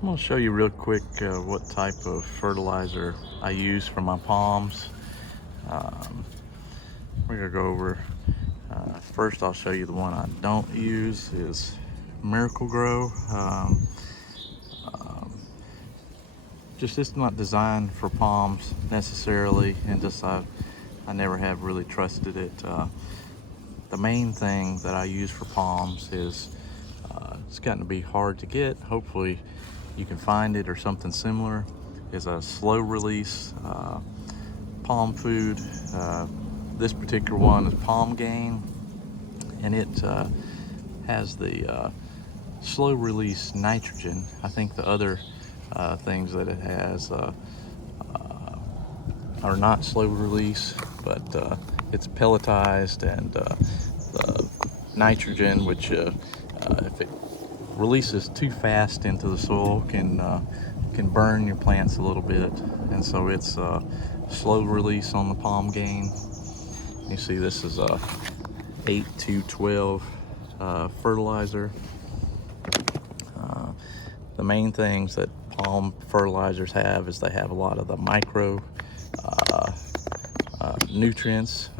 I'm going to show you real quick what type of fertilizer I use for my palms. Um, we're going to go over, first I'll show you the one I don't use is Miracle Grow. Just it's not designed for palms necessarily, and just I never have really trusted it. The main thing that I use for palms is it's gotten to be hard to get. Hopefully you can find it or something similar. Is a slow release palm food. This particular one is PalmGain, and it has the slow release nitrogen. I think the other things that it has are not slow release, but it's pelletized, and the nitrogen, which if it releases too fast into the soil, can burn your plants a little bit. And so it's slow release on the PalmGain. You see this is a 8-12 fertilizer. The main things that palm fertilizers have is they have a lot of the micro nutrients.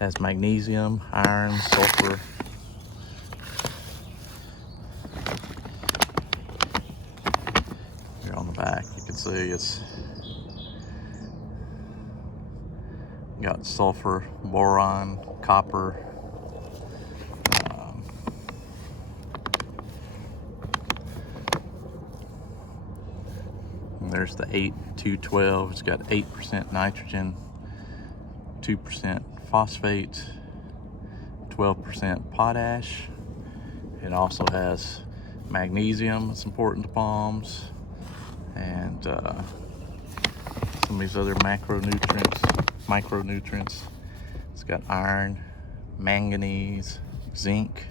Has magnesium, iron, sulfur. Here on the back you can see it's got sulfur, boron, copper. And there's the 8-2-12. It's got 8% nitrogen, 2% phosphate, 12% potash. It also has magnesium. It's important to palms, and some of these other micronutrients. It's got iron, manganese, zinc,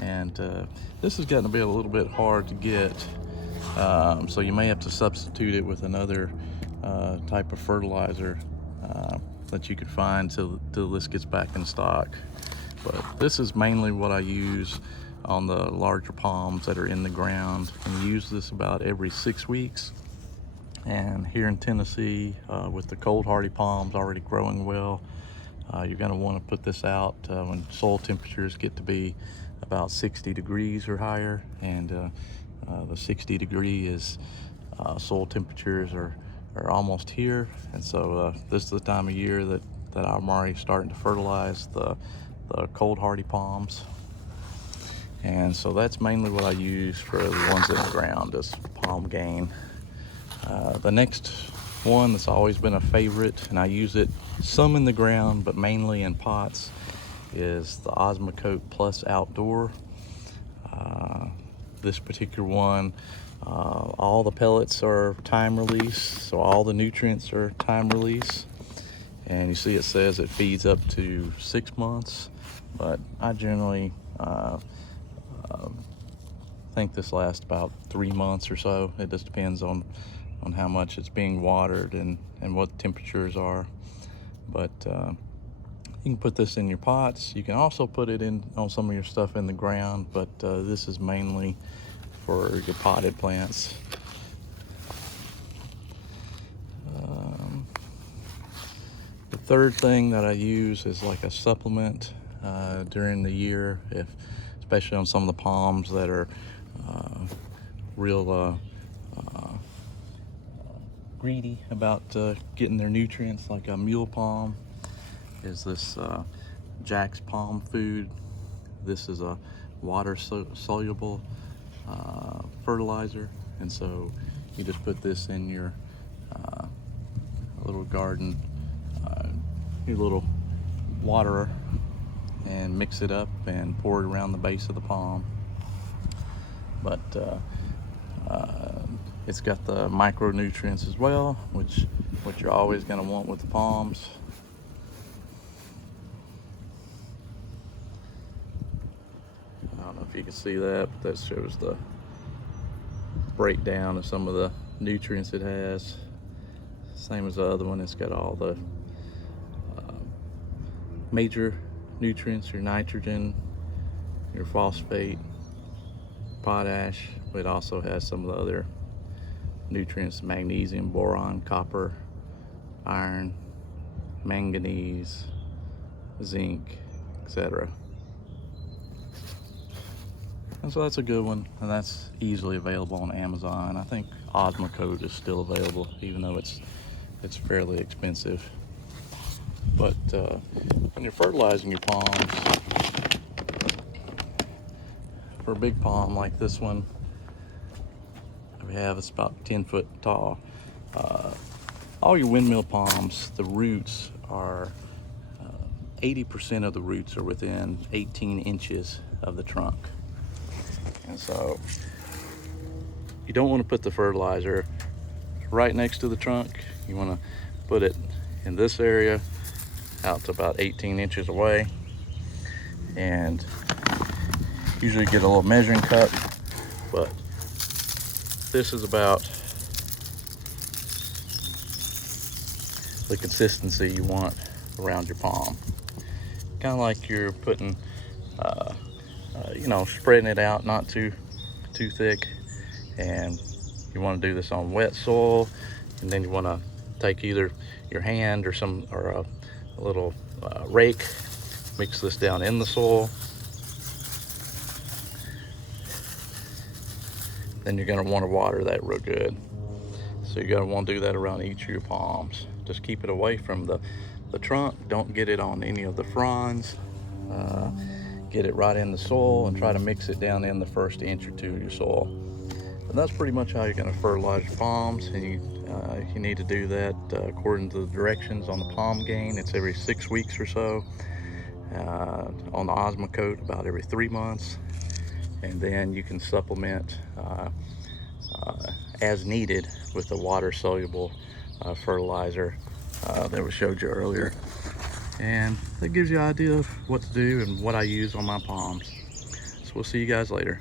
and this has gotten to be a little bit hard to get, so you may have to substitute it with another type of fertilizer that you could find till this gets back in stock. But this is mainly what I use on the larger palms that are in the ground, and you use this about every 6 weeks. And here in Tennessee, with the cold hardy palms already growing well, you're going to want to put this out when soil temperatures get to be about 60 degrees or higher. And the 60 degree is soil temperatures are almost here, and so this is the time of year that I'm already starting to fertilize the cold hardy palms. And so that's mainly what I use for the ones in the ground, is PalmGain. The next one that's always been a favorite, and I use it some in the ground but mainly in pots, is the Osmocote Plus Outdoor. This particular one, all the pellets are time release, so all the nutrients are time release. And you see it says it feeds up to 6 months, but I generally think this lasts about 3 months or so. It just depends on how much it's being watered and what the temperatures are. But you can put this in your pots. You can also put it in on some of your stuff in the ground, but this is mainly for your potted plants. The third thing that I use is like a supplement during the year, especially on some of the palms that are real greedy about getting their nutrients, like a mule palm is this Jack's Palm Food. This is a water-soluble fertilizer, and so you just put this in your little garden, your little waterer, and mix it up and pour it around the base of the palm. But it's got the micronutrients as well, which you're always going to want with the palms. I don't know if you can see that, but that shows the breakdown of some of the nutrients it has. Same as the other one, it's got all the major nutrients, your nitrogen, your phosphate, potash, but it also has some of the other nutrients: magnesium, boron, copper, iron, manganese, zinc, etc. And so that's a good one, and that's easily available on Amazon. I think Osmocote is still available, even though it's fairly expensive. But when you're fertilizing your palms, for a big palm like this one we have, it's about 10 foot tall. All your windmill palms, the roots are 80% of the roots are within 18 inches of the trunk. And so you don't want to put the fertilizer right next to the trunk. You want to put it in this area out to about 18 inches away, and usually get a little measuring cup, but this is about the consistency you want around your palm. Kind of like you're putting you know, spreading it out, not too thick. And you want to do this on wet soil, and then you want to take either your hand or a little rake, mix this down in the soil. Then you're going to want to water that real good. So you're going to want to do that around each of your palms. Just keep it away from the trunk. Don't get it on any of the fronds. Get it right in the soil and try to mix it down in the first inch or two of your soil. And that's pretty much how you're going to fertilize your palms. And you need to do that according to the directions on the PalmGain. It's every 6 weeks or so. On the Osmocote, about every 3 months. And then you can supplement as needed with the water-soluble fertilizer that we showed you earlier. And that gives you an idea of what to do and what I use on my palms. So we'll see you guys later.